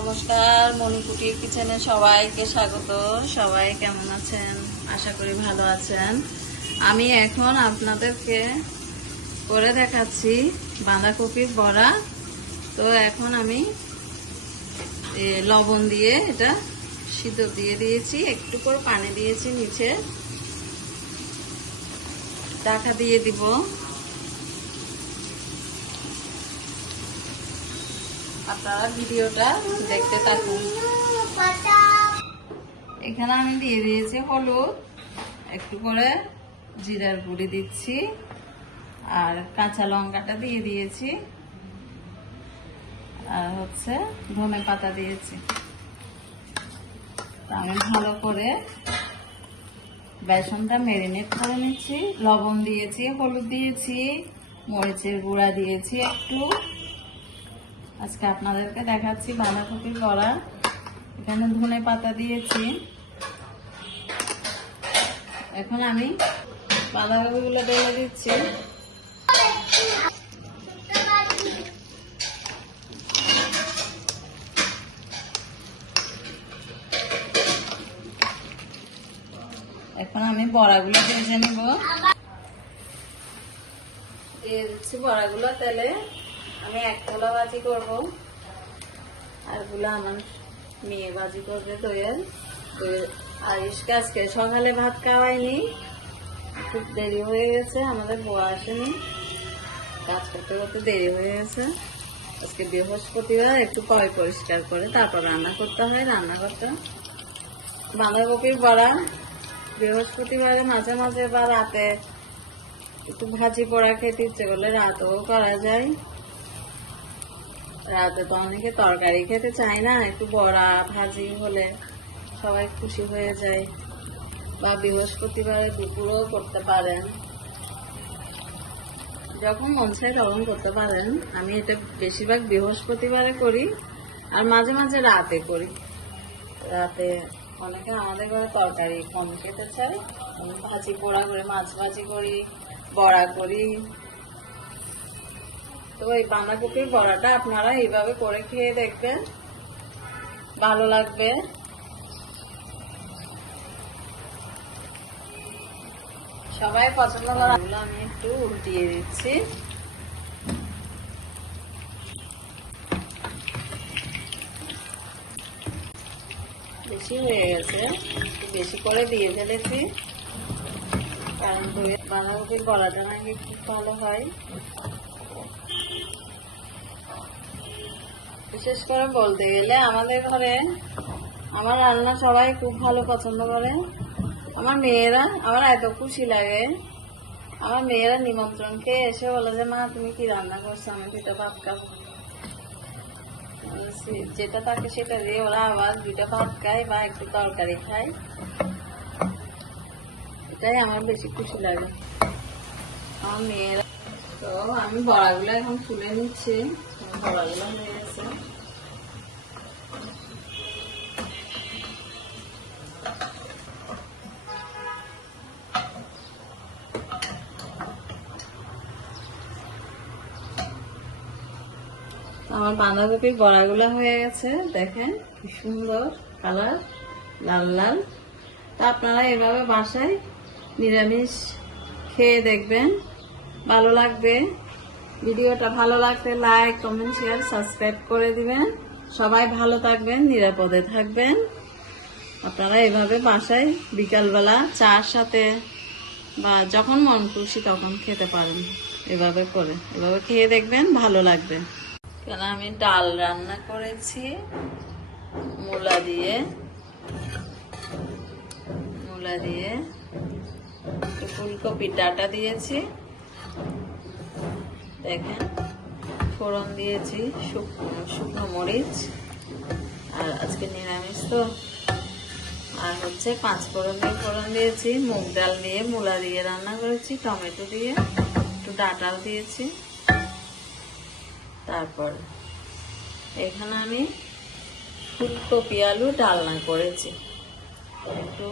নমস্কার, মণিকুটি কিচেনে সবাইকে স্বাগত। সবাই কেমন আছেন? আশা করি ভালো আছেন। আমি এখন আপনাদেরকে করে দেখাচ্ছি বাঁধাকপির বড়া। তো এখন আমি লবণ দিয়ে এটা সিদ্ধ দিয়ে দিয়েছি, একটু করে পানি দিয়েছি নিচে। ঢাকা দিয়ে দিব। আপনারা ভিডিওটা দেখতে থাকুন। এখানে আমি দিয়ে দিয়েছি হলুদ, একটু করে জিরার গুঁড়ি দিচ্ছি, আর কাঁচা লঙ্কাটা দিয়ে দিয়েছি, আর হচ্ছে ধনে পাতা দিয়েছি। আমি ভালো করে বেসনটা মেরিনেট করে নিচ্ছি, লবণ দিয়েছি, হলুদ দিয়েছি, মরিচের গুঁড়া দিয়েছি একটু। আজকে আপনাদেরকে দেখাচ্ছি বাঁধাকপির বড়া। এখানে ধনে পাতা দিয়েছি। এখন আমি বাঁধাকপিগুলো ঢেলে দিচ্ছি। এখন আমি বড়াগুলো ভেজে নিব। দিয়ে দিচ্ছি বড়াগুলো তেলে। আমি এক তোলা ভাজি করব। আরগুলো আমার মেয়ে ভাজি করবে দইয়ের। দইয়ের আয়ুষকে আজকে সকালে ভাত খাওয়াইনি। খুব দেরি হয়ে গেছে, আমাদের বউ আসেনি। কাজ করতে করতে দেরি হয়ে গেছে। আজকে বৃহস্পতিবার, একটু কয় পরিষ্কার করে তারপর রান্না করতে হয় রান্না করতে বাঁধাকপির বড়া। বৃহস্পতিবারে মাঝে মাঝে বা রাতে একটু ভাজি পোড়া খেতে ইচ্ছে করলে রাতেও করা যায়। রাতে তো অনেকে তরকারি খেতে চায় না, একটু বড়া ভাজি হলে সবাই খুশি হয়ে যায়। বা বৃহস্পতিবারে দুপুরও করতে পারেন। যখন মন চায় তখন করতে পারেন। আমি এটা বেশিরভাগ বৃহস্পতিবারে করি আর মাঝে মাঝে রাতে করি। রাতে অনেকে আমাদের ঘরে তরকারি কম খেতে চায়। ভাজি পোড়া করে, মাছ ভাজি করি, বড়া করি। তো এই বাঁধাকপির বড়াটা আপনারা এইভাবে করে খেয়ে দেখবেন। ভালো লাগবে। সবাই পছন্দ করা আমি একটু উল্টিয়ে দিচ্ছি। বেশি হয়ে গেছে বেশি করে দিয়ে ফেলেছি। কারণ বাঁধাকপির গলাটা নাকি খুব ভালো হয়। বিশেষ করে বলতে গেলে আমাদের ঘরে আমার রান্না সবাই খুব ভালো পছন্দ করে। আমার মেয়েরা আমার এত খুশি লাগে। আমার মেয়েরা নিমন্ত্রণ খেয়ে এসে বলে যে, মা, তুমি কি রান্না করছ? আমি দুটো ভাত খাব। যেটা থাকে সেটা দিয়ে ওরা আবার দুটো ভাত খায় বা একটু তরকারি খায়। এটাই আমার বেশি খুশি লাগে। আমার মেয়েরা তো আমি বড়াগুলো এখন তুলে নিচ্ছি। বড়াগুলো আমার বাঁধাকপির বড়াগুলো হয়ে গেছে, দেখেন কি সুন্দর কালার, লাল লাল। তা আপনারা এভাবে বাসায় নিরামিষ খেয়ে দেখবেন, ভালো লাগবে। ভিডিওটা ভালো লাগলে লাইক কমেন্ট শেয়ার সাবস্ক্রাইব করে দিবেন। সবাই ভালো থাকবেন, নিরাপদে থাকবেন। আপনারা এভাবে বাসায় বিকালবেলা চার সাথে বা যখন মন খুশি তখন খেতে পারেন। এভাবে করে, এভাবে খেয়ে দেখবেন, ভালো লাগবে। কেন আমি ডাল রান্না করেছি, মূলা দিয়ে মূলা দিয়ে, একটু ফুলকপি ডাটা দিয়েছি, দেখেন, ফোড়ন দিয়েছি, শুকনো শুকনো মরিচ, আর আজকে নিরামিষ তো, আর হচ্ছে পাঁচ ফোড়ন দিয়ে ফোড়ন দিয়েছি, মুগ ডাল দিয়ে মূলা দিয়ে রান্না করেছি, টমেটো দিয়ে, একটু ডাটাও দিয়েছি। তারপর এখানে আমি ফুলকপি আলু ডালনা করেছি। একটু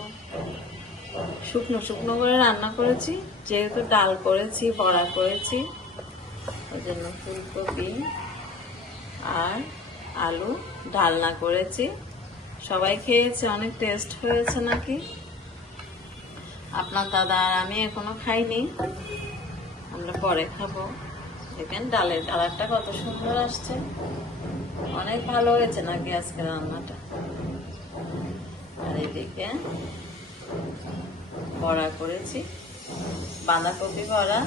শুকনো শুকনো করে রান্না করেছি, যেহেতু ডাল করেছি, বড়া করেছি, ওই জন্য ফুলকপি আর আলু ডালনা করেছি। সবাই খেয়েছে, অনেক টেস্ট হয়েছে নাকি? আপনার দাদা আর আমি এখনও খাইনি, আমরা পরে খাব। দেখেন ডালের কালারটা কত সুন্দর আসছে। অনেক ভালো হয়েছে নাকি আজকে রান্নাটা? আর এদিকে বড়া করেছি, বাঁধাকপি বড়া